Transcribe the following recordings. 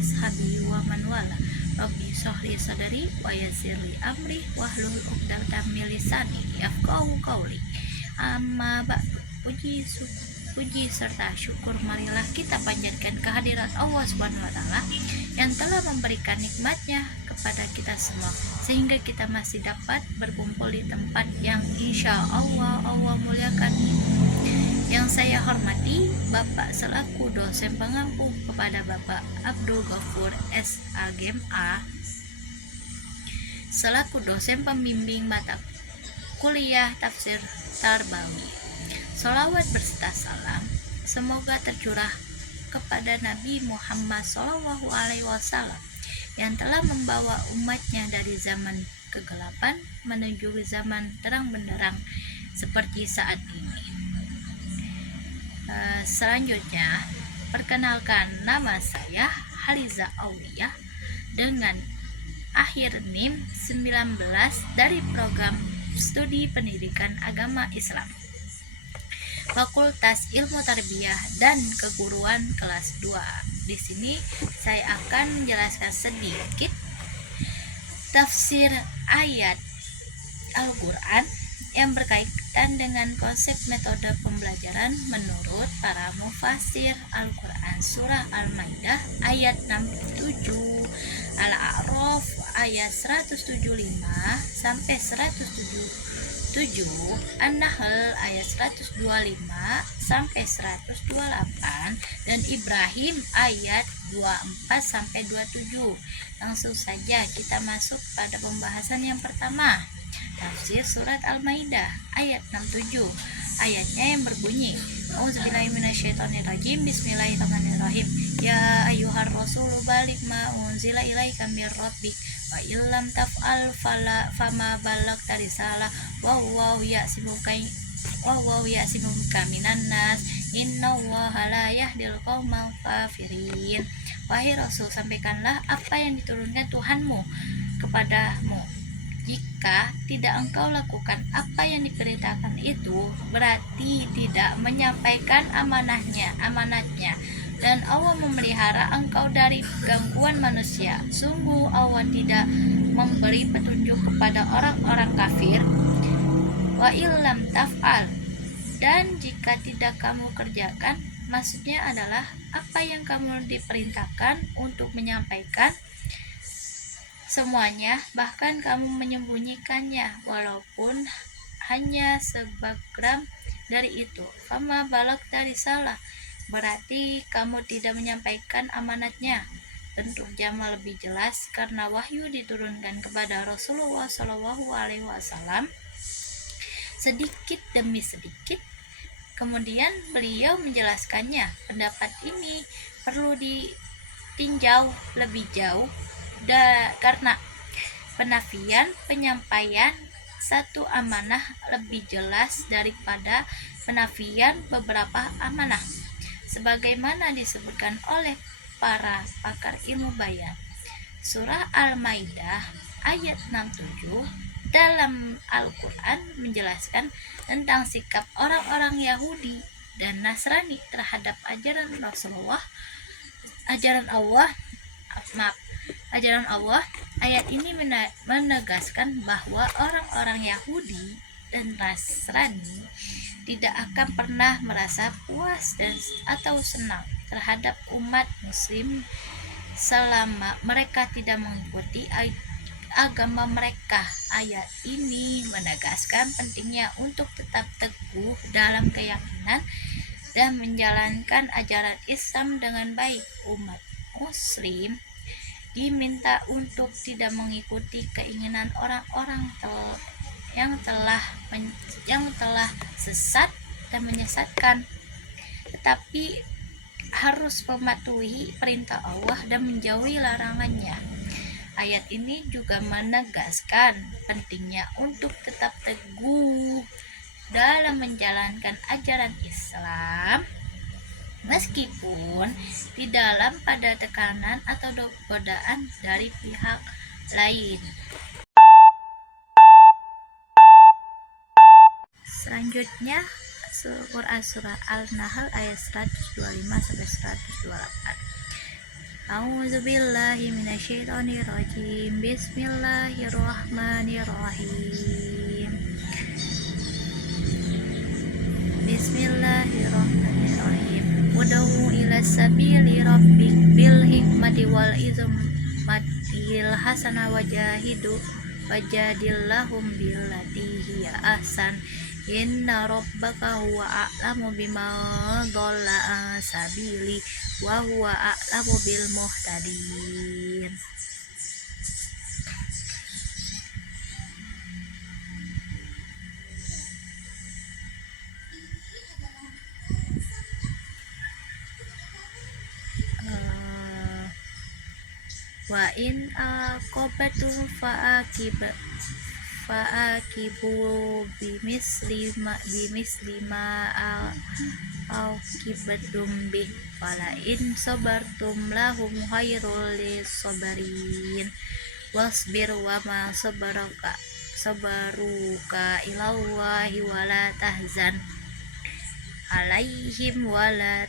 ashabi wa man wala. Rabbi shrah sadri wa yassir li amri wahlul 'uqdatam min lisani yafqahu qawli. Amma ba'du. Puji serta syukur marilah kita panjatkan kehadirat Allah Subhanahu wa taala yang telah memberikan nikmatnya kepada kita semua sehingga kita masih dapat berkumpul di tempat yang insya Allah muliakan. Yang saya hormati Bapak selaku dosen pengampu kepada Bapak Abdul Ghafur SAGMA selaku dosen pembimbing mata kuliah tafsir Tarbawi. Sholawat berserta salam semoga tercurah kepada Nabi Muhammad SAW yang telah membawa umatnya dari zaman kegelapan menuju zaman terang benderang seperti saat ini. Selanjutnya, perkenalkan nama saya Haliza Aulia dengan akhir NIM 19 dari program Studi Pendidikan Agama Islam Fakultas Ilmu Tarbiyah dan Keguruan kelas 2. Di sini saya akan menjelaskan sedikit tafsir ayat Al-Qur'an yang berkaitan dengan konsep metode pembelajaran menurut para mufasir Al-Qur'an. Surah Al-Maidah ayat 67, Al-A'raf ayat 175 sampai 177, An-Nahl ayat 125 sampai 128, dan Ibrahim ayat 24 sampai 27. Langsung saja kita masuk pada pembahasan yang pertama. Tafsir surat Al-Maidah ayat 67. Ayatnya yang berbunyi, Auzubillahiminasyaitonirrajim, Bismillahirrahmanirrahim. Ya ayyuhar rasulu balik ma unzila ilaika mir rabbik wa illam taf'al fama balagta risalah wallahu ya'simuka minan nas innallaha la yahdil qaumal kafirin. Wahai Rasul, sampaikanlah apa yang diturunkan Tuhanmu kepadamu. Jika tidak engkau lakukan apa yang diperintahkan itu, berarti tidak menyampaikan amanatnya, dan Allah memelihara engkau dari gangguan manusia. Sungguh Allah tidak memberi petunjuk kepada orang-orang kafir. Wa illam taf'al, dan jika tidak kamu kerjakan, maksudnya adalah apa yang kamu diperintahkan untuk menyampaikan semuanya, bahkan kamu menyembunyikannya walaupun hanya sebagram dari itu. Fama balagta risalah, berarti kamu tidak menyampaikan amanatnya. Bentuk jama lebih jelas karena wahyu diturunkan kepada Rasulullah SAW sedikit demi sedikit. Kemudian beliau menjelaskannya. Pendapat ini perlu ditinjau lebih jauh karena penyampaian satu amanah lebih jelas daripada penafian beberapa amanah, sebagaimana disebutkan oleh para pakar ilmu bayan. Surah Al-Maidah ayat 67 dalam Al-Quran menjelaskan tentang sikap orang-orang Yahudi dan Nasrani terhadap ajaran Allah. Ayat ini menegaskan bahwa orang-orang Yahudi dan Nasrani tidak akan pernah merasa puas atau senang terhadap umat muslim selama mereka tidak mengikuti agama mereka. Ayat ini menegaskan pentingnya untuk tetap teguh dalam keyakinan dan menjalankan ajaran Islam dengan baik. Umat muslim diminta untuk tidak mengikuti keinginan orang-orang yang telah sesat dan menyesatkan, tetapi harus mematuhi perintah Allah dan menjauhi larangannya. Ayat ini juga menegaskan pentingnya untuk tetap teguh dalam menjalankan ajaran Islam meskipun di dalam pada tekanan atau godaan dari pihak lain. Selanjutnya surah Al-Nahl ayat 125 sampai 128. A'udzubillahi minasyaitonirrajim. Bismillahirrahmanirrahim. Bismillahirrahmanirrahim. Ud'u ila sabili rabbik bil hikmati wal izmatil hasanah wajadillahum billati hiya ahsan. Inna rabbaka huwa a'lamu bima dhalla an sabili wa huwa a'lamu bil muhtadin. Wa in aqabatum fa'aqibu bimislima aqibadum bih wala in sabartum lahum khairul lisabarin wasbir wa ma sabaruka ilallahi wala tahzan alaihim wala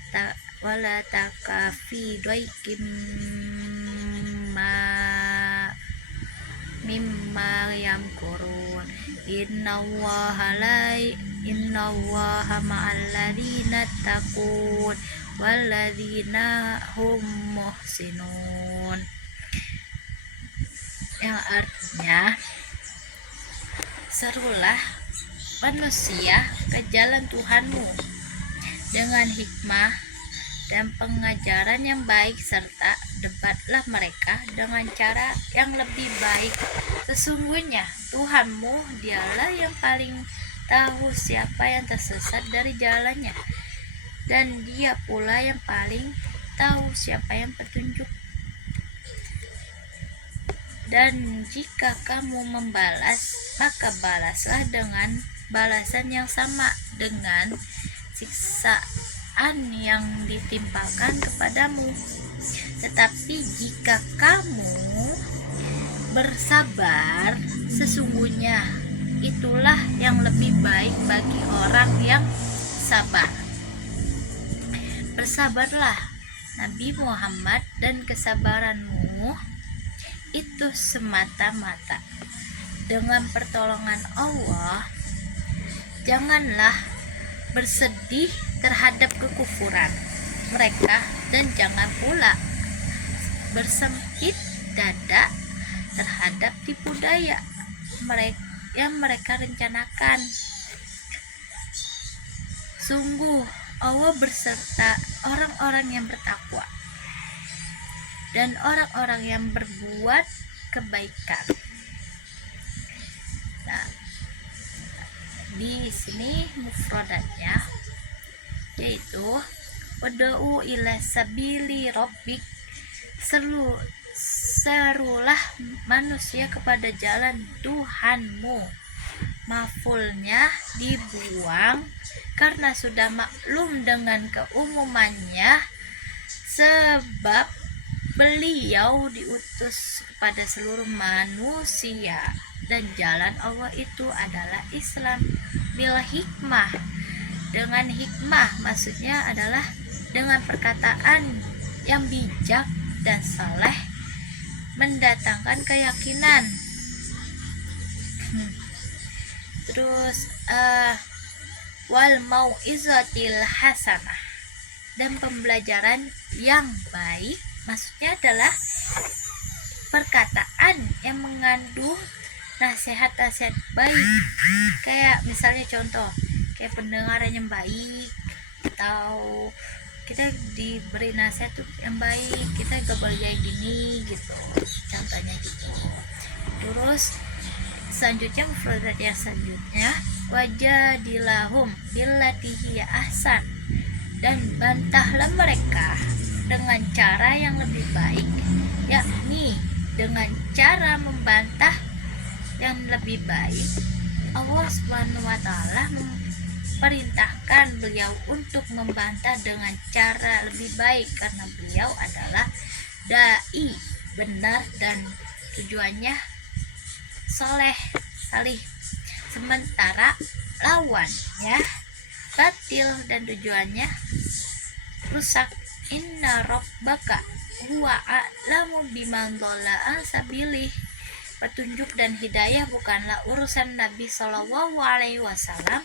takafi doikim mimma yamkurun. Innallaha ma'al ladzina taqun wal ladzina hum muhsinun. Yang artinya, serulah manusia ke jalan Tuhanmu dengan hikmah dan pengajaran yang baik, serta debatlah mereka dengan cara yang lebih baik. Sesungguhnya Tuhanmu dialah yang paling tahu siapa yang tersesat dari jalannya, dan dia pula yang paling tahu siapa yang petunjuk. Dan jika kamu membalas, maka balaslah dengan balasan yang sama dengan siksaan yang ditimpakan kepadamu. Tetapi jika kamu bersabar, sesungguhnya itulah yang lebih baik bagi orang yang sabar. Bersabarlah Nabi Muhammad, dan kesabaranmu itu semata-mata dengan pertolongan Allah. Janganlah bersedih terhadap kekufuran mereka, dan jangan pula bersempit dada terhadap tipu daya yang mereka rencanakan. Sungguh Allah berserta orang-orang yang bertakwa dan orang-orang yang berbuat kebaikan. Nah, di sini mufradatnya yaitu ud'u ila sabili rabbik, serulah manusia kepada jalan Tuhanmu. Mafulnya dibuang karena sudah maklum dengan keumumannya, sebab beliau diutus kepada seluruh manusia, dan jalan Allah itu adalah Islam. Bil hikmah, dengan hikmah maksudnya adalah dengan perkataan yang bijak dan saleh, mendatangkan keyakinan. Terus wal mau'izatil hasanah, dan pembelajaran yang baik maksudnya adalah perkataan yang mengandung nasihat-nasihat baik. Kayak misalnya contoh, kayak pendengaran yang baik, atau kita diberi nasihat tuh yang baik, kita gak boleh kayak gini gitu, contohnya gitu. Terus selanjutnya mufradat yang selanjutnya wajadilahum billati hiya ahsan, dan bantahlah mereka dengan cara yang lebih baik, yakni dengan cara membantah yang lebih baik. Allah Subhanahu wa taala perintahkan beliau untuk membantah dengan cara lebih baik karena beliau adalah dai benar dan tujuannya soleh salih, sementara lawannya batil dan tujuannya rusak. Inna rabbaka huwa a'lamu biman dhalla an sabilih. Petunjuk dan hidayah bukanlah urusan Nabi Shallallahu Alaihi Wasallam,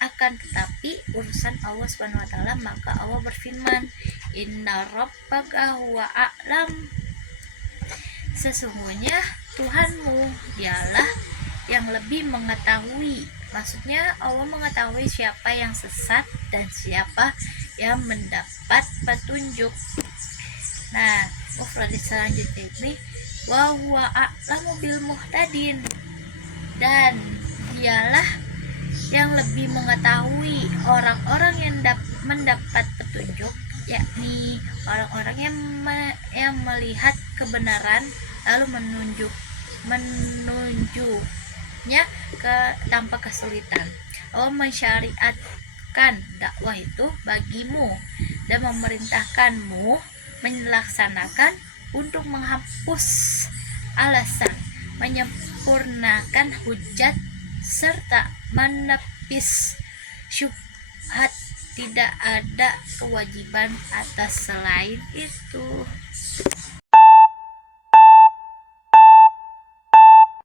akan tetapi urusan Allah Subhanahu Wa Taala. Maka Allah berfirman, Inna Rabbaka huwa a'lam. Sesungguhnya Tuhanmu dialah yang lebih mengetahui. Maksudnya Allah mengetahui siapa yang sesat dan siapa yang mendapat petunjuk. Nah, mufrad selanjutnya ini wa huwa a'lamu bil muhtadin, dan dialah yang lebih mengetahui orang-orang yang mendapat petunjuk, yakni orang-orang yang melihat kebenaran lalu menunjuknya tanpa kesulitan. Allah mensyariatkan dakwah itu bagimu dan memerintahkanmu melaksanakan untuk menghapus alasan, menyempurnakan hujat, serta menepis syubhat. Tidak ada kewajiban atas selain itu.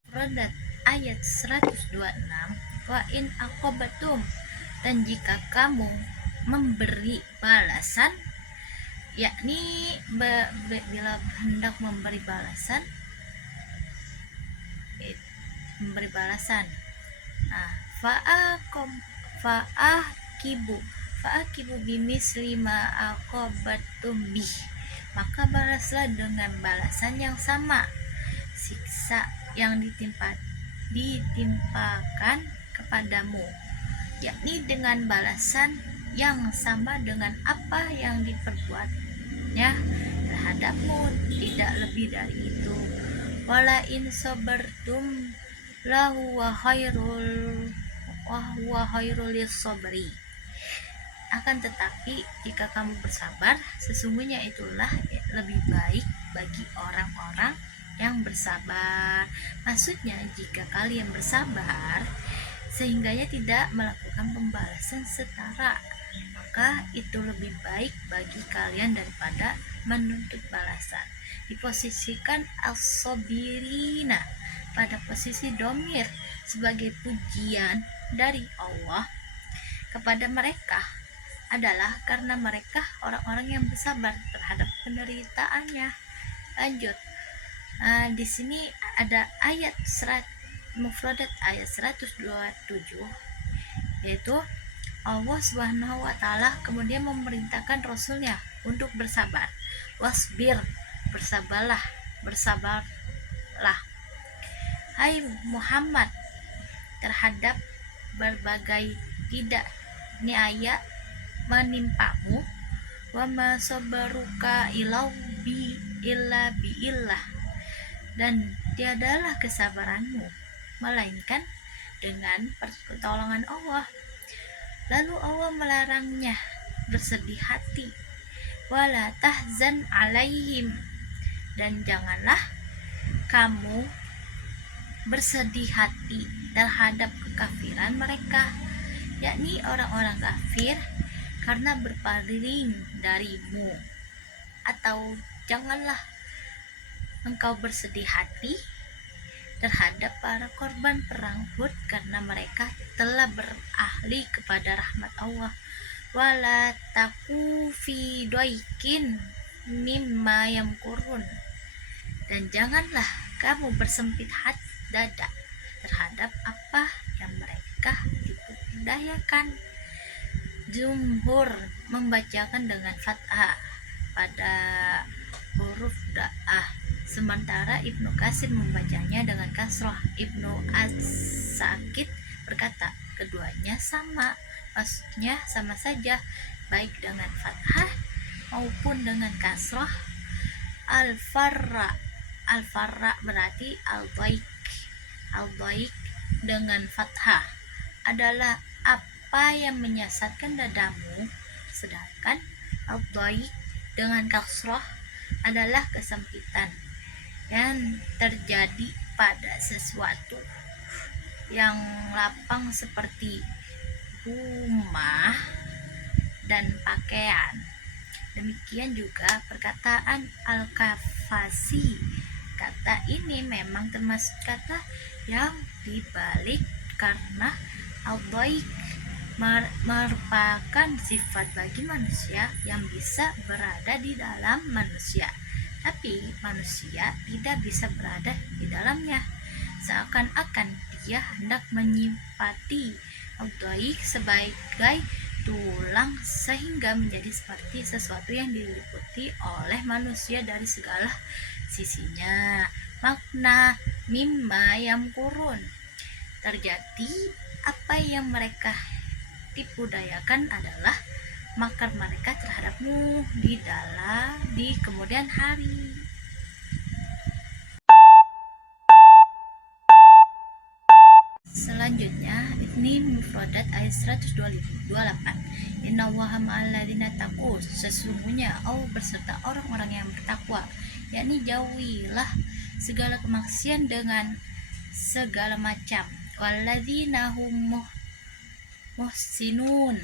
Rodat ayat 126, wa in aqobatum, dan jika kamu memberi balasan, yakni bila hendak memberi balasan, nah, fa'akibu bimisli ma aqobatum bih, maka balaslah dengan balasan yang sama siksa yang ditimpakan kepadamu, yakni dengan balasan yang sama dengan apa yang diperbuatnya terhadapmu, tidak lebih dari itu. Wala in sabartum lahu wa khairul lis-sabri. Akan tetapi jika kamu bersabar, sesungguhnya itulah lebih baik bagi orang-orang yang bersabar. Maksudnya jika kalian bersabar sehingganya tidak melakukan pembalasan setara, maka itu lebih baik bagi kalian daripada menuntut balasan. Diposisikan as-sabirina pada posisi domir sebagai pujian dari Allah kepada mereka adalah karena mereka orang-orang yang bersabar terhadap penderitaannya. Lanjut. Di sini ada ayat mufradat ayat 127, yaitu Allah Subhanahu wa Ta'ala kemudian memerintahkan Rasulnya untuk bersabar. Wasbir, bersabarlah. Hai Muhammad, terhadap berbagai tidak niaya menimpamu, wa ma sabaruka illa biillah, dan tiadalah kesabaranmu melainkan dengan pertolongan Allah. Lalu Allah melarangnya bersedih hati, wala tahzan alaihim, dan janganlah kamu bersedih hati terhadap kekafiran mereka, yakni orang-orang kafir, karena berpaling darimu. Atau janganlah engkau bersedih hati terhadap para korban perang Uhud, karena mereka telah berahli kepada rahmat Allah. Wala taku fi doikin mimma yamkurun, dan janganlah kamu bersempit hati dada terhadap apa yang mereka diperdayakan. Jumhur membacakan dengan fathah pada huruf da'ah, sementara Ibnu Katsir membacanya dengan kasrah. Ibnu As-Sakit berkata, keduanya sama, maksudnya sama saja, baik dengan fathah maupun dengan kasrah. Al-farra berarti al-dhaik dengan fathah adalah apa yang menyesatkan dadamu, sedangkan al-dhaik dengan kasrah adalah kesempitan yang terjadi pada sesuatu yang lapang seperti rumah dan pakaian. Demikian juga perkataan al-kafasi. Kata ini memang termasuk kata yang dibalik karena al-dhaik merupakan sifat bagi manusia yang bisa berada di dalam manusia, tapi manusia tidak bisa berada di dalamnya. Seakan-akan dia hendak menyifati al-dhaik sebagai tulang sehingga menjadi seperti sesuatu yang diliputi oleh manusia dari segala sisinya. Makna mimma yang kurun terjadi, apa yang mereka tipu dayakan adalah makar mereka terhadapmu di kemudian hari. Selanjutnya ini mufradat ayat 128. Innallaha ma'al ladzina taqu, sesungguhnya Allah berserta orang-orang yang bertakwa, yakni jauhilah segala kemaksiatan dengan segala macam. Walladzina hum muhsinun,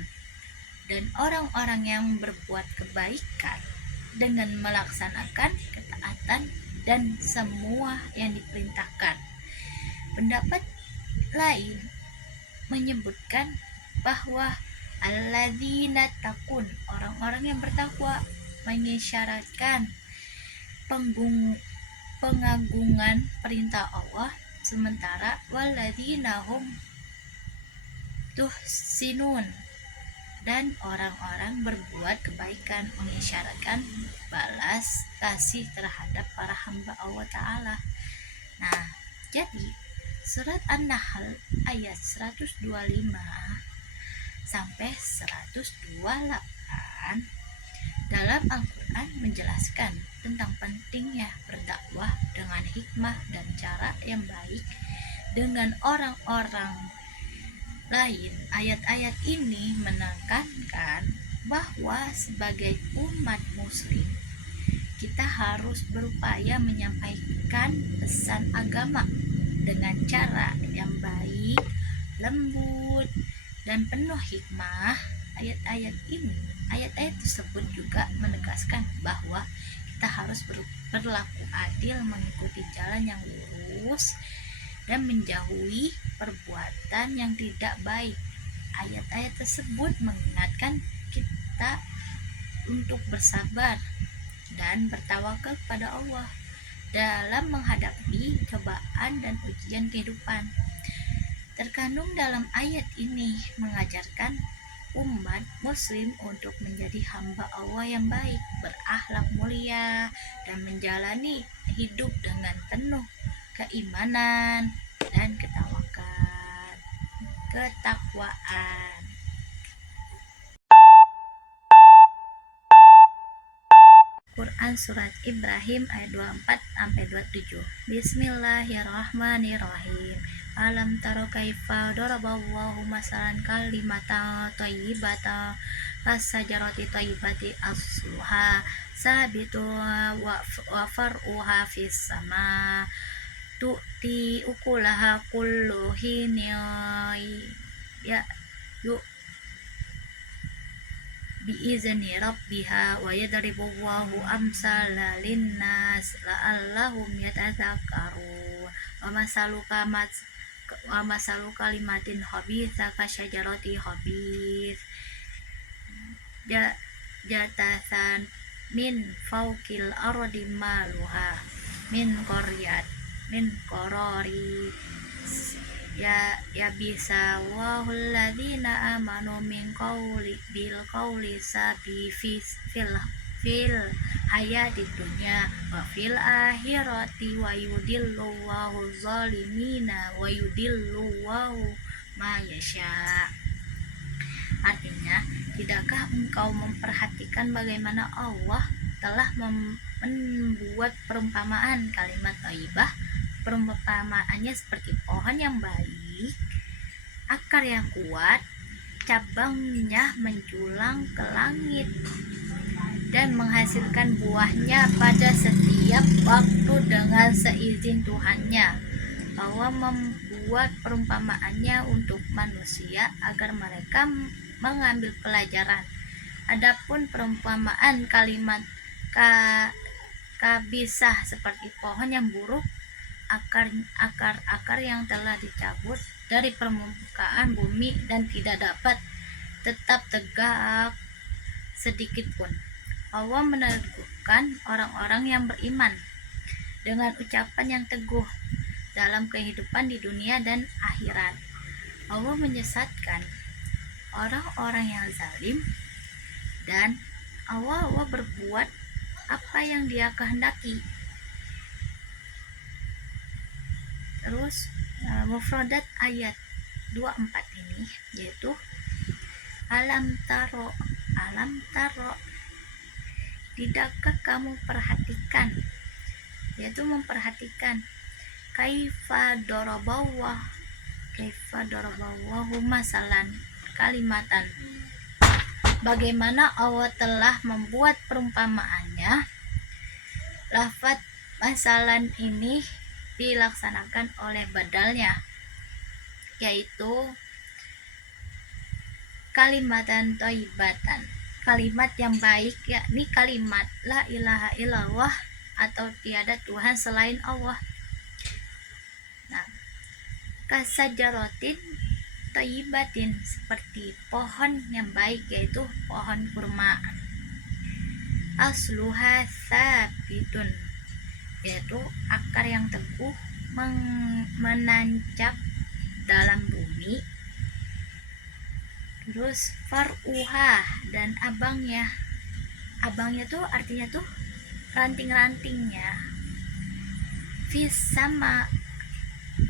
dan orang-orang yang berbuat kebaikan dengan melaksanakan ketaatan dan semua yang diperintahkan. Pendapat lain menyebutkan bahwa alladzina taqun, orang-orang yang bertakwa, mengisyaratkan pengagungan perintah Allah, sementara walladzina hum tuhsinun, dan orang-orang berbuat kebaikan mengisyaratkan balas kasih terhadap para hamba Allah Ta'ala. Nah, jadi surat An-Nahl ayat 125 sampai 128 dalam Al-Quran menjelaskan tentang pentingnya berdakwah dengan hikmah dan cara yang baik dengan orang-orang lain. Ayat-ayat ini menekankan bahwa sebagai umat muslim kita harus berupaya menyampaikan pesan agama dengan cara yang baik, lembut, dan penuh hikmah. Ayat-ayat tersebut juga menegaskan bahwa kita harus berlaku adil, mengikuti jalan yang lurus, dan menjauhi perbuatan yang tidak baik. Ayat-ayat tersebut mengingatkan kita untuk bersabar dan bertawakal kepada Allah dalam menghadapi cobaan dan ujian kehidupan. Terkandung dalam ayat ini mengajarkan umat muslim untuk menjadi hamba Allah yang baik, berakhlak mulia, dan menjalani hidup dengan penuh keimanan dan ketakwaan. Quran Surat Ibrahim ayat 24-27. Bismillahirrahmanirrahim. Alam taro kaifa daraballahu masalan kalimatan thayyibatan kasajarati thayyibati asluha sabitu wa far'uha fis sama tu'ti ukulaha kullu hini ya yuk biizni rabbiha wa yadribullahu amsala linnas la'allahum yatadzakkarun wa masalu kalimatin khabitha kasyajarati khabith jatasan min fawqil ardi maluha min qarari ya bisa wahul ladzina amanu min bil qawli sabi fil hayati dunya wa fil akhirati wa yudillahu zalimina wa yudillahu ma yasha. Artinya, tidakkah engkau memperhatikan bagaimana Allah telah membuat perumpamaan kalimat thayyibah? Perumpamaannya seperti pohon yang baik, akar yang kuat, cabangnya menjulang ke langit dan menghasilkan buahnya pada setiap waktu dengan seizin Tuhannya. Allah membuat perumpamaannya untuk manusia agar mereka mengambil pelajaran. Adapun perumpamaan kalimat kabisah seperti pohon yang buruk, akar yang telah dicabut dari permukaan bumi dan tidak dapat tetap tegak sedikit pun. Allah meneguhkan orang-orang yang beriman dengan ucapan yang teguh dalam kehidupan di dunia dan akhirat. Allah menyesatkan orang-orang yang zalim, dan Allah berbuat apa yang Dia kehendaki. Terus mufradat ayat 24 ini yaitu alam taro, tidakkah kamu perhatikan, yaitu memperhatikan kaifa daraballahu masalan kalimatan, bagaimana Allah telah membuat perumpamaannya. Lafaz masalan ini dilaksanakan oleh badalnya, yaitu kalimatan thayyibatan, kalimat yang baik, yakni kalimat la ilaha illallah atau tiada Tuhan selain Allah. Nah, kasajaratin thayyibatin, seperti pohon yang baik, yaitu pohon kurma. Asluha sabitun, yaitu akar yang teguh menancap dalam bumi. Terus faruha, dan abangnya tuh artinya tuh ranting-rantingnya. Fis sama,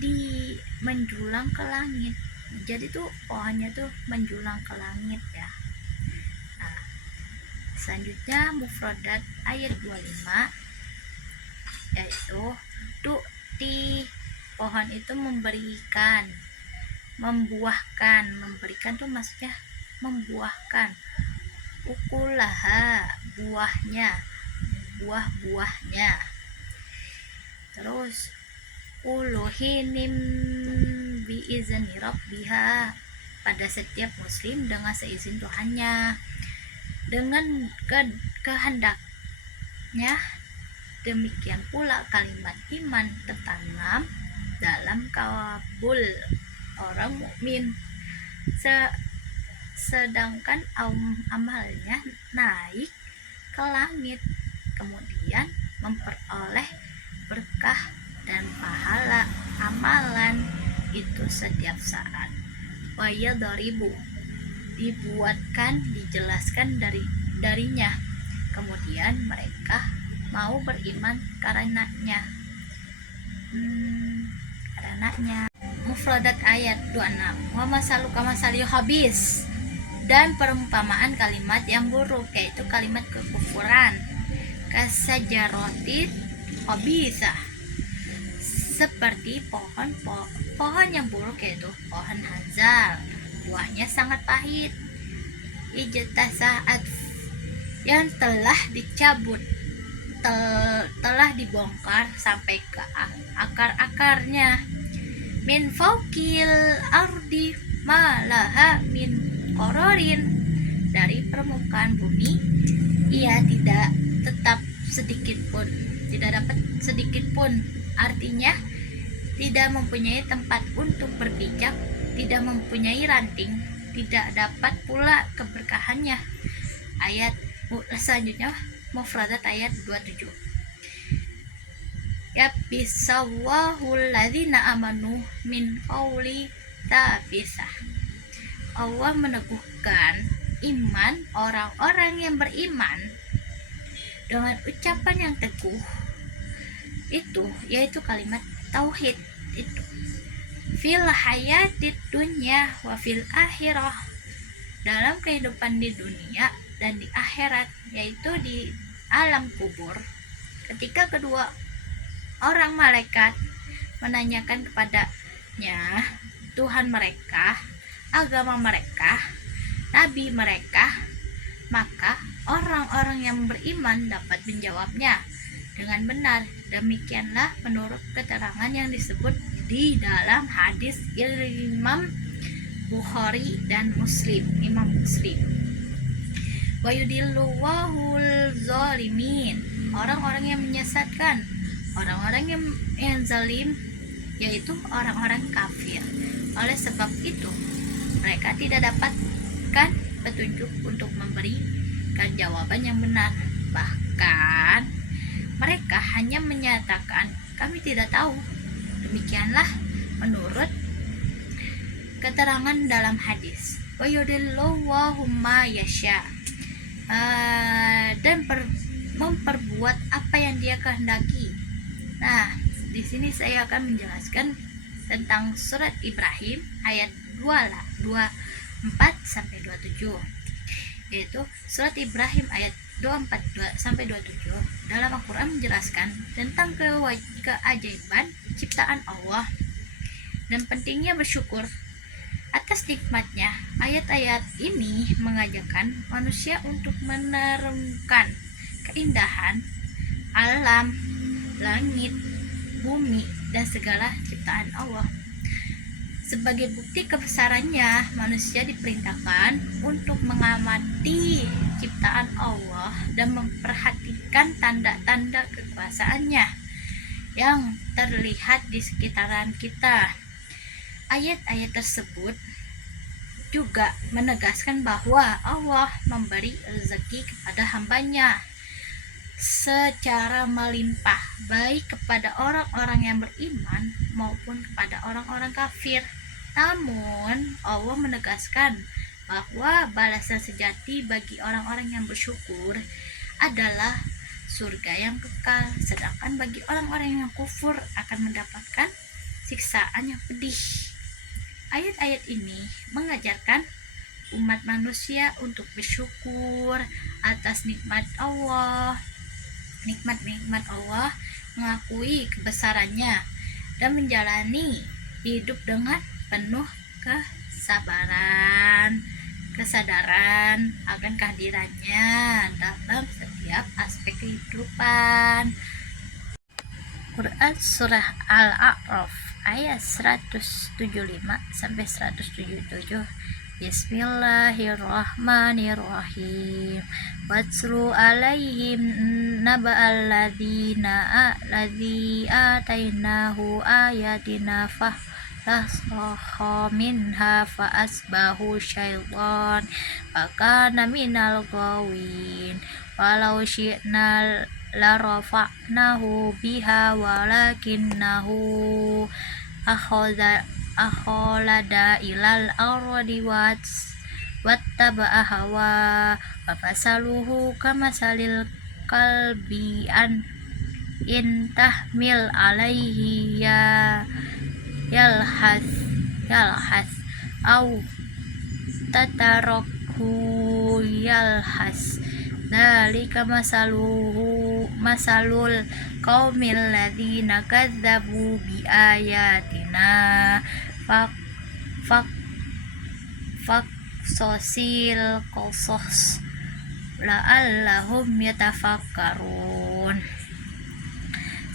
di menjulang ke langit. Jadi tuh pohonnya tuh menjulang ke langit ya. Nah, selanjutnya mufradat ayat 25 yaitu tu'ti, pohon itu memberikan, membuahkan. Memberikan tuh maksudnya membuahkan. Ukulaha, buah-buahnya. Terus uluhinim biizni rabbiha, pada setiap muslim dengan seizin Tuhannya, dengan kehendaknya. Demikian pula kalimat iman tertanam dalam kalbul orang mukmin, sedangkan amalnya naik ke langit, kemudian memperoleh berkah dan pahala amalan itu setiap saat. Waya daribu, dibuatkan, dijelaskan darinya, kemudian mereka mau beriman karenanya. Mufradat ayat 26 wa masalu kamasali habis, dan perumpamaan kalimat yang buruk, yaitu kalimat kekufuran. Kasajarotit habisah, seperti pohon yang buruk, yaitu pohon hanzal, buahnya sangat pahit. Ijtasaat, yang telah dicabut, telah dibongkar sampai ke akar-akarnya. Min fawqil ardi malaha min qararin, dari permukaan bumi ia tidak tetap sedikit pun, tidak dapat sedikit pun, artinya tidak mempunyai tempat untuk berpijak, tidak mempunyai ranting, tidak dapat pula keberkahannya. Ayat selanjutnya mufradat ayat 27. Ya bisawahul ladzina amanu min qauli tabisah. Allah meneguhkan iman orang-orang yang beriman dengan ucapan yang teguh itu, yaitu kalimat tauhid itu. Fil hayatid dunya wa fil akhirah, dalam kehidupan di dunia dan di akhirat, yaitu di alam kubur. Ketika kedua orang malaikat menanyakan kepadanya Tuhan mereka, agama mereka, nabi mereka, maka orang-orang yang beriman dapat menjawabnya dengan benar. Demikianlah menurut keterangan yang disebut di dalam hadis Imam Bukhari dan Imam Muslim. wa yudillu wahul zalimin, orang-orang yang menyesatkan, orang-orang yang zalim, yaitu orang-orang kafir. Oleh sebab itu mereka tidak dapatkan petunjuk untuk memberikan jawaban yang benar. Bahkan mereka hanya menyatakan kami tidak tahu. Demikianlah menurut keterangan dalam hadis. Wa yudillallahu ma yasha, dan memperbuat apa yang dia kehendaki. Nah, di sini saya akan menjelaskan tentang surat Ibrahim ayat 24 sampai 27. Yaitu surat Ibrahim ayat 24 sampai 27 dalam Al-Qur'an menjelaskan tentang keajaiban ciptaan Allah dan pentingnya bersyukur atas nikmatnya. Ayat-ayat ini mengajarkan manusia untuk merenungkan keindahan alam, langit, bumi, dan segala ciptaan Allah. Sebagai bukti kebesarannya, manusia diperintahkan untuk mengamati ciptaan Allah dan memperhatikan tanda-tanda kekuasaannya yang terlihat di sekitaran kita. Ayat-ayat tersebut juga menegaskan bahwa Allah memberi rezeki kepada hambanya secara melimpah, baik kepada orang-orang yang beriman maupun kepada orang-orang kafir. Namun Allah menegaskan bahwa balasan sejati bagi orang-orang yang bersyukur adalah surga yang kekal, sedangkan bagi orang-orang yang kufur akan mendapatkan siksaan yang pedih. Ayat-ayat ini mengajarkan umat manusia untuk bersyukur atas nikmat Allah, mengakui kebesarannya, dan menjalani hidup dengan penuh kesadaran akan kehadirannya dalam setiap aspek kehidupan. Quran Surah Al-A'raf ayat 175 sampai 177. Bismillahirrahmanirrahim. Watslu alaihim naba'al ladzi atainahu ayatina fastakha minha fa asbahu syaitan fakana minal ghawin walau syi'na la rafa'nahu biha walakinnahu akholada ilal ardi wattaba'a hawa wa fasaluhu kamasalil kalbi an in tahmil alaihi yalhas au tatarakhu yalhas. Dzalika masalul qaumil ladzina kadzdzabu bi ayatina faqsosil qasas la'allahum yatafakkarun.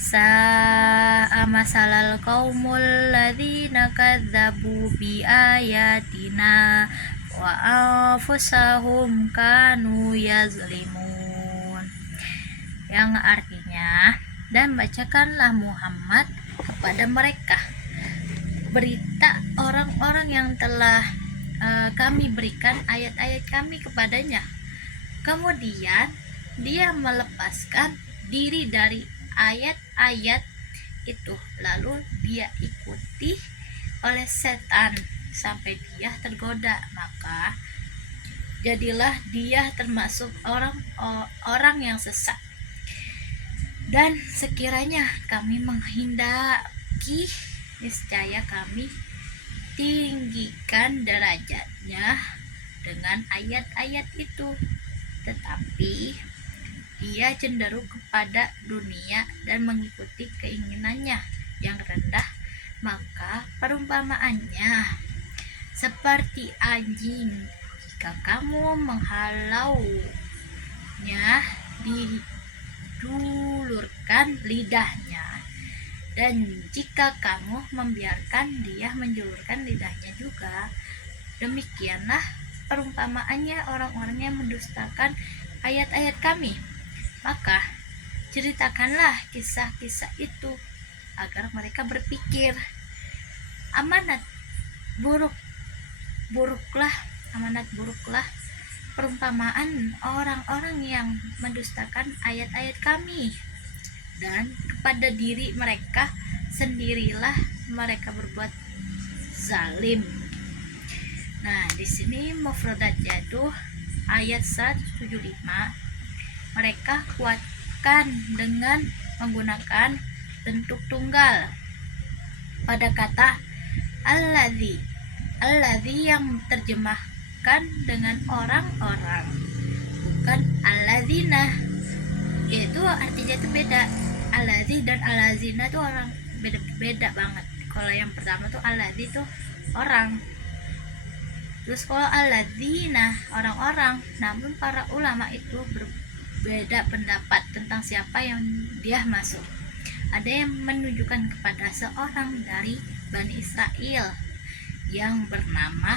Sa'a masalal qaumul ladzina kadzdzabu bi ayatina wa anfusahum kanu yazlimun, yang artinya, dan bacakanlah Muhammad kepada mereka berita orang-orang yang telah kami berikan ayat-ayat kami kepadanya, kemudian dia melepaskan diri dari ayat-ayat itu, lalu dia ikuti oleh setan sampai dia tergoda, maka jadilah dia termasuk orang yang sesat. Dan sekiranya kami menghendaki, niscaya kami tinggikan derajatnya dengan ayat-ayat itu, tetapi dia cenderung kepada dunia dan mengikuti keinginannya yang rendah, maka perumpamaannya seperti anjing jika kamu menghalaunya didulurkan lidahnya, dan jika kamu membiarkan dia menjulurkan lidahnya juga, demikianlah perumpamaannya orang-orang yang mendustakan ayat-ayat kami. Maka ceritakanlah kisah-kisah itu agar mereka berpikir. Amanat buruklah perumpamaan orang-orang yang mendustakan ayat-ayat kami, dan kepada diri mereka sendirilah mereka berbuat zalim. Nah, di sini mufradatnya itu ayat 175 mereka kuatkan dengan menggunakan bentuk tunggal pada kata alladzi yang terjemahkan dengan orang-orang, bukan alladzina. Itu artinya itu beda. Alladzi dan allazina itu orang beda banget. Kalau yang pertama tuh alladzi itu orang, terus kalau alladzina orang-orang. Namun para ulama itu berbeda pendapat tentang siapa yang dia masuk. Ada yang menunjukkan kepada seorang dari Bani Israel yang bernama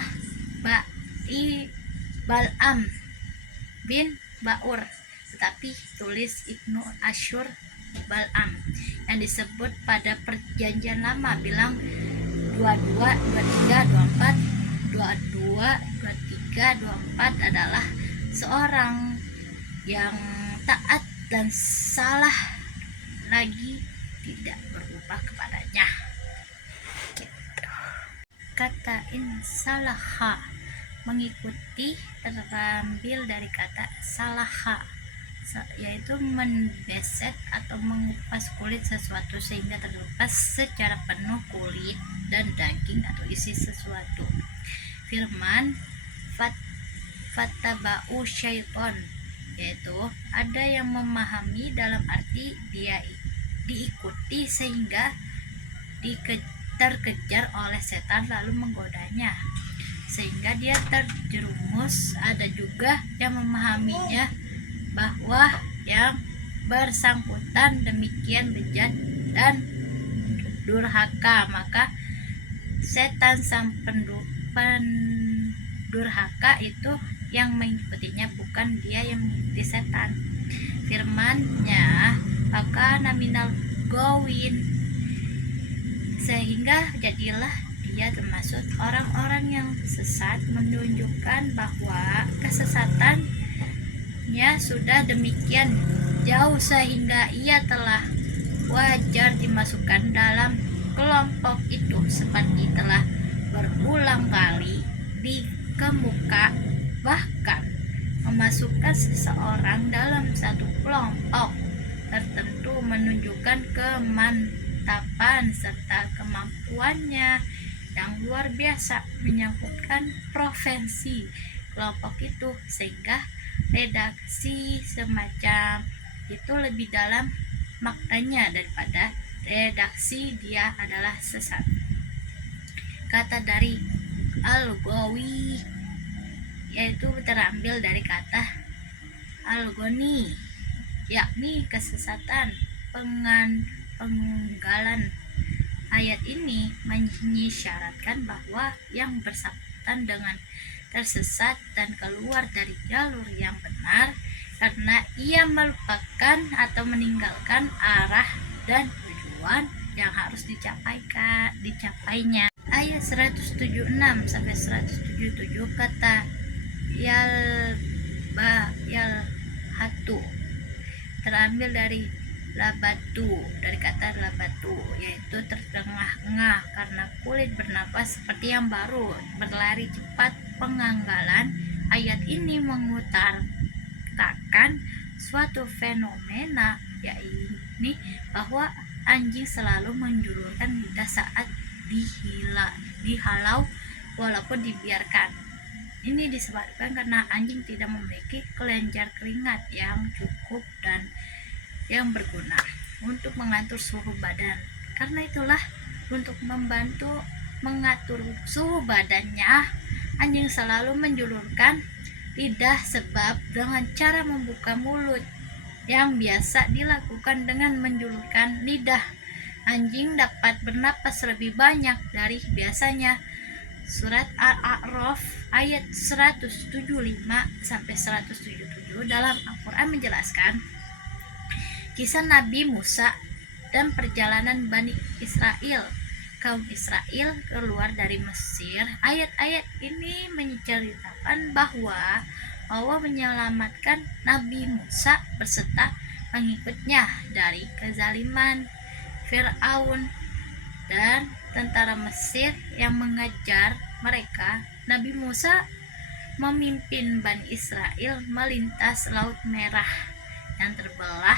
Bal'am bin Ba'ur, tetapi tulis Ibnu Asyur Bal'am yang disebut pada perjanjian lama bilang 22, 23, 24, 22, 23, 24 adalah seorang yang taat dan salah lagi tidak berubah kepadanya. Kata insalaha mengikuti terambil dari kata salaha, yaitu membeset atau mengupas kulit sesuatu sehingga terlepas secara penuh kulit dan daging atau isi sesuatu. Firman fatabau syaiton, yaitu ada yang memahami dalam arti dia diikuti sehingga terkejar oleh setan lalu menggodanya sehingga dia terjerumus. Ada juga yang memahaminya bahwa yang bersangkutan demikian bejat dan durhaka, maka setan sang pendurhaka itu yang mengikutinya, bukan dia yang mengikuti setan. Firman-Nya maka naminal gowin, sehingga jadilah dia termasuk orang-orang yang sesat, menunjukkan bahwa kesesatannya sudah demikian jauh sehingga ia telah wajar dimasukkan dalam kelompok itu, seperti telah berulang kali dikemuka. Bahkan memasukkan seseorang dalam satu kelompok tertentu menunjukkan kemantapan serta kemampuannya yang luar biasa menyangkutkan profesi kelompok itu, sehingga redaksi semacam itu lebih dalam maknanya daripada redaksi dia adalah sesat. Kata dari al-ghawi yaitu terambil dari kata al-ghani, yakni kesesatan, penggalan. Ayat ini mengisyaratkan bahwa yang bersangkutan dengan tersesat dan keluar dari jalur yang benar karena ia melupakan atau meninggalkan arah dan tujuan yang harus dicapainya. Ayat 176 sampai 177 kata yalhatu terambil dari labatu, dari kata labatu, yaitu terengah-engah karena kulit bernapas seperti yang baru, berlari cepat, penganggalan. Ayat ini mengutarakan suatu fenomena, yaitu bahwa anjing selalu menjulurkan lidah saat dihalau walaupun dibiarkan. Ini disebabkan karena anjing tidak memiliki kelenjar keringat yang cukup dan yang berguna untuk mengatur suhu badan. Karena itulah, untuk membantu mengatur suhu badannya, anjing selalu menjulurkan lidah, sebab dengan cara membuka mulut yang biasa dilakukan dengan menjulurkan lidah, anjing dapat bernapas lebih banyak dari biasanya. surat Al-A'raf ayat 175 sampai 177 dalam Al-Qur'an menjelaskan kisah Nabi Musa dan perjalanan Bani Israel, kaum Israel keluar dari Mesir. Ayat-ayat ini menceritakan bahwa Allah menyelamatkan Nabi Musa beserta pengikutnya dari kezaliman Fir'aun dan tentara Mesir yang mengejar mereka. Nabi Musa memimpin Bani Israel melintas Laut Merah yang terbelah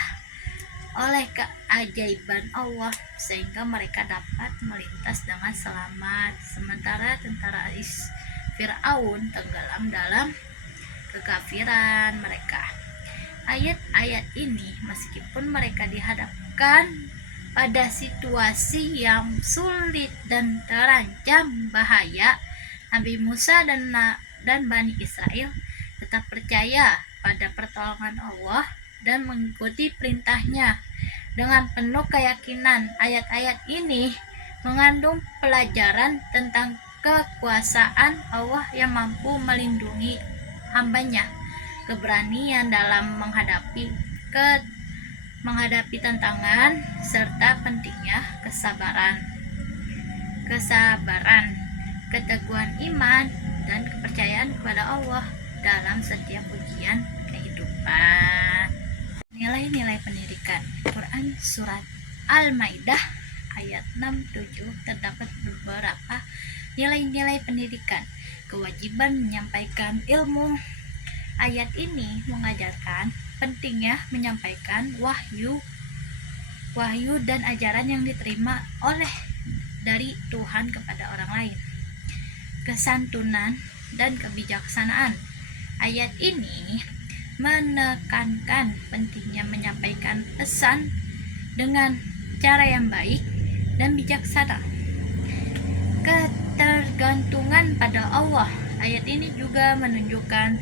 oleh keajaiban Allah sehingga mereka dapat melintas dengan selamat, sementara tentara Fir'aun tenggelam dalam kekafiran mereka. Ayat-ayat ini meskipun mereka dihadapkan pada situasi yang sulit dan terancam bahaya, Nabi Musa dan Bani Israel tetap percaya pada pertolongan Allah dan mengikuti perintahnya dengan penuh keyakinan. Ayat-ayat ini mengandung pelajaran tentang kekuasaan Allah yang mampu melindungi hambanya, keberanian dalam menghadapi tantangan, serta pentingnya kesabaran, keteguhan iman, dan kepercayaan kepada Allah dalam setiap ujian kehidupan. Nilai-nilai pendidikan Quran Surat Al-Maidah ayat 67 terdapat beberapa nilai-nilai pendidikan. Kewajiban menyampaikan ilmu. Ayat ini mengajarkan pentingnya menyampaikan wahyu dan ajaran yang diterima dari Tuhan kepada orang lain. Kesantunan dan kebijaksanaan. Ayat ini menekankan pentingnya menyampaikan pesan dengan cara yang baik dan bijaksana. Ketergantungan pada Allah. Ayat ini juga menunjukkan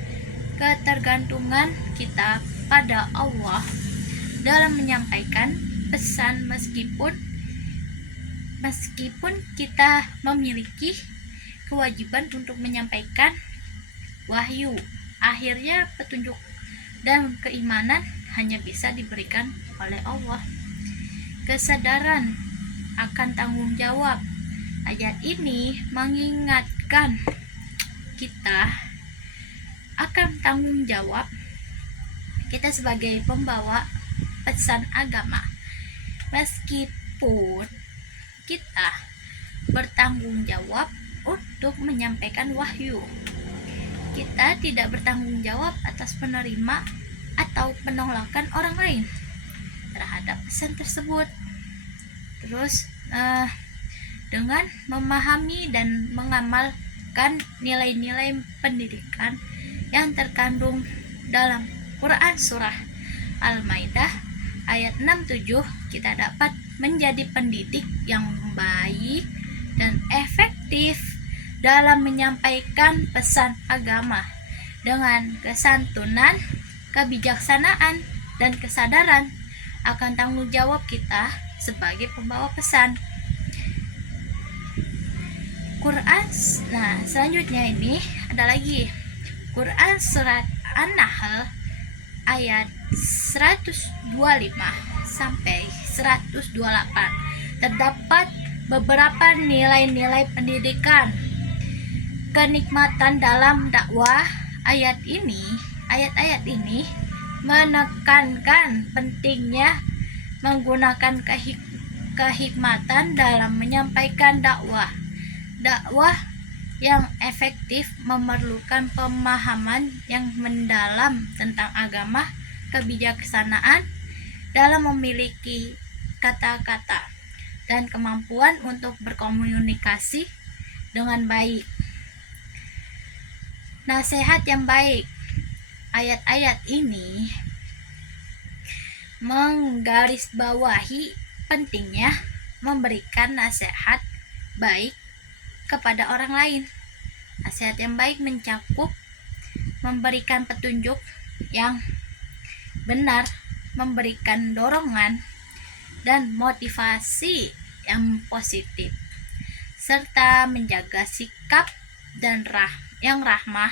ketergantungan kita pada Allah dalam menyampaikan pesan meskipun kita memiliki kewajiban untuk menyampaikan wahyu. Akhirnya petunjuk dan keimanan hanya bisa diberikan oleh Allah. Kesadaran akan tanggung jawab. Ayat ini mengingatkan kita akan tanggung jawab kita sebagai pembawa pesan agama. Meskipun kita bertanggung jawab untuk menyampaikan wahyu, kita tidak bertanggung jawab atas penerima atau penolakan orang lain terhadap pesan tersebut. Terus dengan memahami dan mengamalkan nilai-nilai pendidikan yang terkandung dalam Quran Surah Al-Maidah ayat 67, kita dapat menjadi pendidik yang baik dan efektif dalam menyampaikan pesan agama dengan kesantunan, kebijaksanaan, dan kesadaran akan tanggung jawab kita sebagai pembawa pesan. Quran. Nah, selanjutnya ini ada lagi Quran Surat An-Nahl ayat 125 sampai 128. Terdapat beberapa nilai-nilai pendidikan. Kenikmatan dalam dakwah. Ayat-ayat ini menekankan pentingnya menggunakan kehikmatan dalam menyampaikan dakwah. Dakwah yang efektif memerlukan pemahaman yang mendalam tentang agama, kebijaksanaan dalam memiliki kata-kata, dan kemampuan untuk berkomunikasi dengan baik. Nasihat yang baik. Ayat-ayat ini menggarisbawahi pentingnya memberikan nasihat baik kepada orang lain. Nasihat yang baik mencakup memberikan petunjuk yang benar, memberikan dorongan dan motivasi yang positif, serta menjaga sikap dan ramah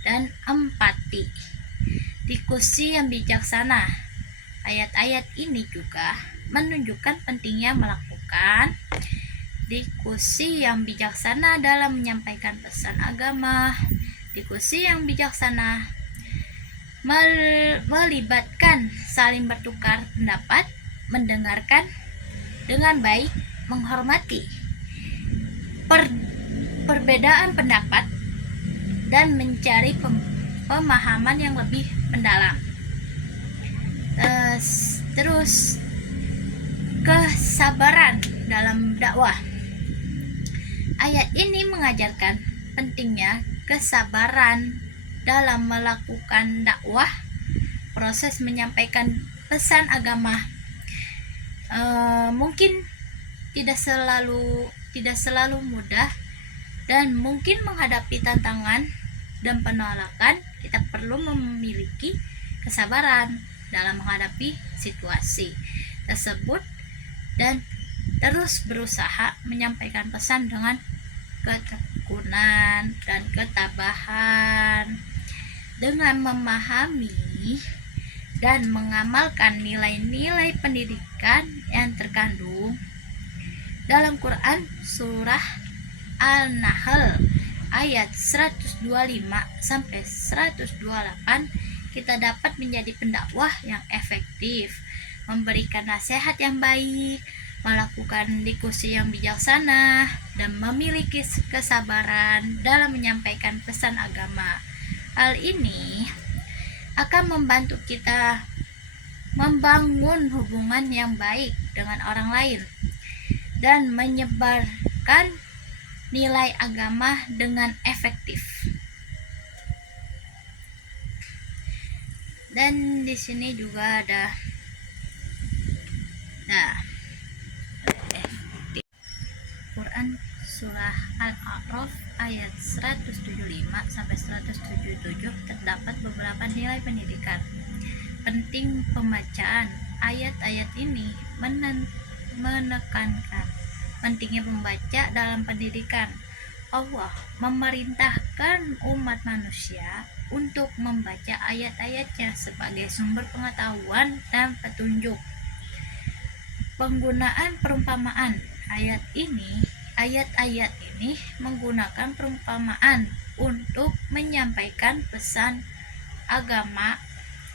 dan empati. Diskusi yang bijaksana. Ayat-ayat ini juga menunjukkan pentingnya melakukan diskusi yang bijaksana dalam menyampaikan pesan agama. Diskusi yang bijaksana melibatkan saling bertukar pendapat, mendengarkan dengan baik, menghormati perbedaan pendapat, dan mencari pemahaman yang lebih mendalam. Terus kesabaran dalam dakwah. Ayat ini mengajarkan pentingnya kesabaran dalam melakukan dakwah. Proses menyampaikan pesan agama mungkin tidak selalu mudah, dan mungkin menghadapi tantangan dan penolakan. Kita perlu memiliki kesabaran dalam menghadapi situasi tersebut dan terus berusaha menyampaikan pesan dengan ketekunan dan ketabahan, dengan memahami dan mengamalkan nilai-nilai pendidikan yang terkandung dalam Quran surah Al-Nahl ayat 125 sampai 128. Kita dapat menjadi pendakwah yang efektif, memberikan nasihat yang baik, melakukan diskusi yang bijaksana, dan memiliki kesabaran dalam menyampaikan pesan agama. Hal ini akan membantu kita membangun hubungan yang baik dengan orang lain dan menyebarkan nilai agama dengan efektif. Dan di sini juga ada Quran surah Al-A'raf ayat 175 sampai 177 terdapat beberapa nilai pendidikan. Penting pembacaan. Ayat-ayat ini menekankan pentingnya membaca dalam pendidikan. Allah memerintahkan umat manusia untuk membaca ayat-ayatnya sebagai sumber pengetahuan dan petunjuk. Penggunaan perumpamaan. Ayat-ayat ini menggunakan perumpamaan untuk menyampaikan pesan agama.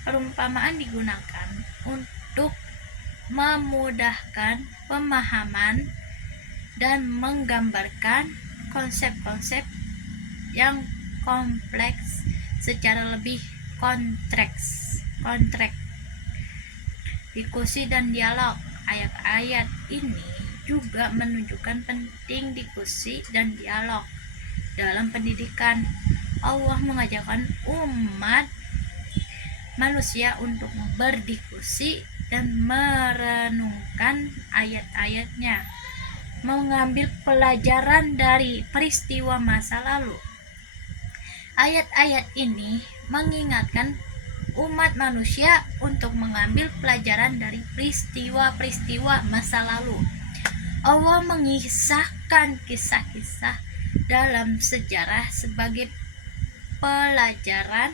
Perumpamaan digunakan untuk memudahkan pemahaman dan menggambarkan konsep-konsep yang kompleks secara lebih konteks. Diskusi dan dialog. Ayat-ayat ini juga menunjukkan penting diskusi dan dialog dalam pendidikan. Allah mengajarkan umat manusia untuk berdiskusi dan merenungkan ayat-ayatnya, mengambil pelajaran dari peristiwa masa lalu. Ayat-ayat ini mengingatkan umat manusia untuk mengambil pelajaran dari peristiwa-peristiwa masa lalu. Allah mengisahkan kisah-kisah dalam sejarah sebagai pelajaran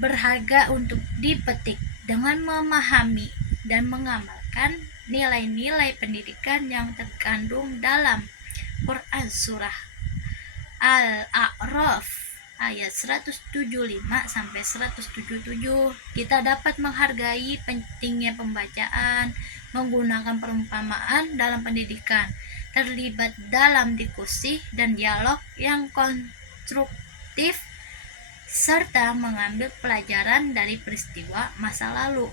berharga untuk dipetik. Dengan memahami dan mengamalkan nilai-nilai pendidikan yang terkandung dalam Quran surah Al-A'raf ayat 175 sampai 177, kita dapat menghargai pentingnya pembacaan, menggunakan perumpamaan dalam pendidikan, terlibat dalam diskusi dan dialog yang konstruktif, serta mengambil pelajaran dari peristiwa masa lalu.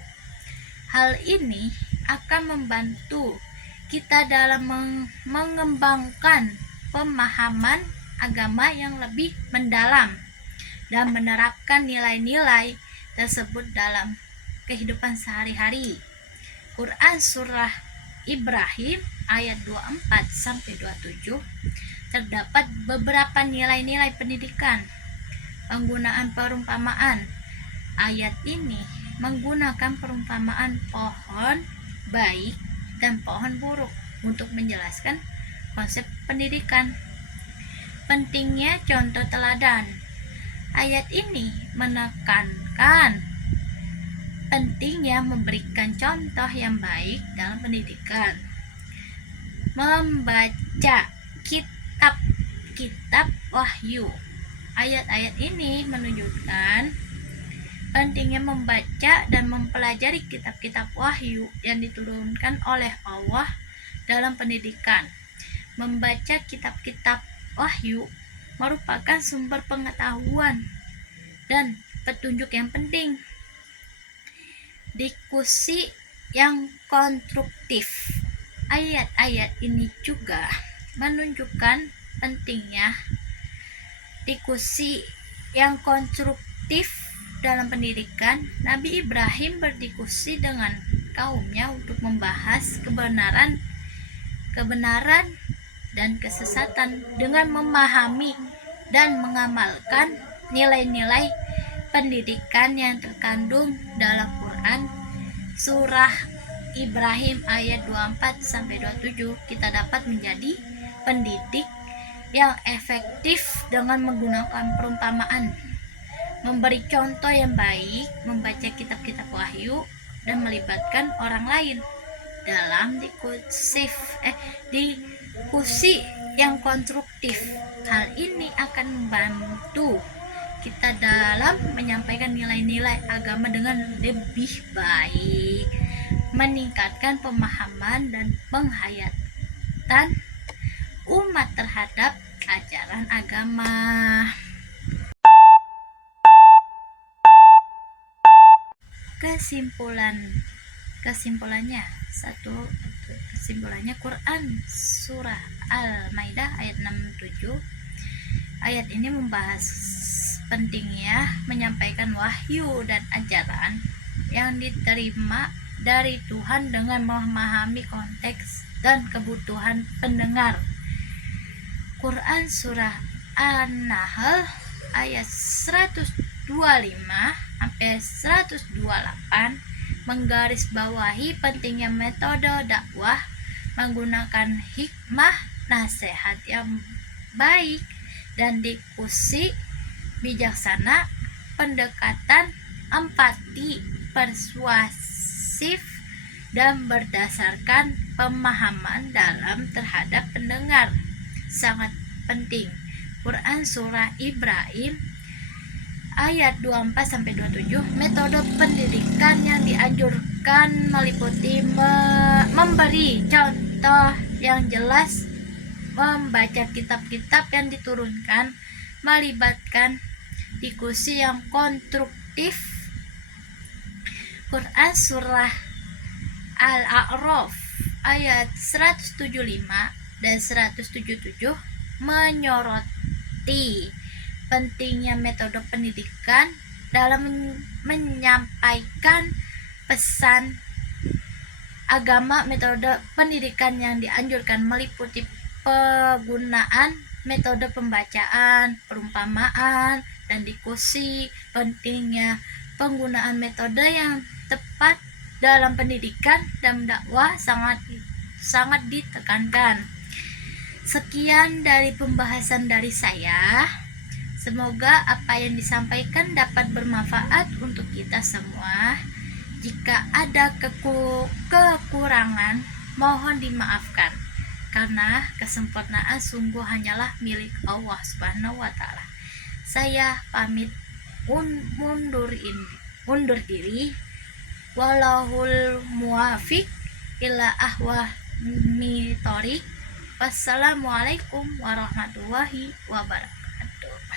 Hal ini akan membantu kita dalam mengembangkan pemahaman agama yang lebih mendalam dan menerapkan nilai-nilai tersebut dalam kehidupan sehari-hari. Quran surah Ibrahim ayat 24 sampai 27 terdapat beberapa nilai-nilai pendidikan. Penggunaan perumpamaan. Ayat ini menggunakan perumpamaan pohon baik dan pohon buruk untuk menjelaskan konsep pendidikan. Pentingnya contoh teladan. Ayat ini menekankan pentingnya memberikan contoh yang baik dalam pendidikan. Membaca kitab-kitab wahyu. Ayat-ayat ini menunjukkan pentingnya membaca dan mempelajari kitab-kitab wahyu yang diturunkan oleh Allah dalam pendidikan. Membaca kitab-kitab wahyu merupakan sumber pengetahuan dan petunjuk yang penting. Diskusi yang konstruktif. Ayat-ayat ini juga menunjukkan pentingnya diskusi yang konstruktif dalam pendidikan. Nabi Ibrahim berdiskusi dengan kaumnya untuk membahas kebenaran dan kesesatan dengan memahami dan mengamalkan nilai-nilai pendidikan yang terkandung dalam Quran. Surah Ibrahim ayat 24-27, kita dapat menjadi pendidik yang efektif dengan menggunakan perumpamaan, memberi contoh yang baik, membaca kitab-kitab wahyu, dan melibatkan orang lain dalam diskusi yang konstruktif. Hal ini akan membantu kita dalam menyampaikan nilai-nilai agama dengan lebih baik, meningkatkan pemahaman dan penghayatan umat terhadap ajaran agama. Kesimpulannya Quran surah Al-Maidah ayat 67. Ayat ini membahas pentingnya menyampaikan wahyu dan ajaran yang diterima dari Tuhan dengan memahami konteks dan kebutuhan pendengar. Quran surah An-Nahl ayat 125-128 menggarisbawahi pentingnya metode dakwah menggunakan hikmah, nasihat yang baik, dan diskusi bijaksana, pendekatan empati, persuasif, dan berdasarkan pemahaman dalam terhadap pendengar sangat penting. Quran surah Ibrahim ayat 24-27, metode pendidikan yang dianjurkan meliputi memberi contoh yang jelas, membaca kitab-kitab yang diturunkan, melibatkan diskusi yang konstruktif. Quran surah Al-A'raf ayat 175 dan 177 menyoroti pentingnya metode pendidikan dalam menyampaikan pesan agama. Metode pendidikan yang dianjurkan meliputi penggunaan metode pembacaan, perumpamaan, dan diskusi. Pentingnya penggunaan metode yang tepat dalam pendidikan dan dakwah sangat ditekankan. Sekian dari pembahasan dari saya. Semoga apa yang disampaikan dapat bermanfaat untuk kita semua. Jika ada kekurangan, mohon dimaafkan, karena kesempurnaan sungguh hanyalah milik Allah Subhanahu wa Ta'ala. Saya pamit undur diri. Wallahul muwafiq ila ahwani thoriq. Wassalamualaikum warahmatullahi wabarakatuh.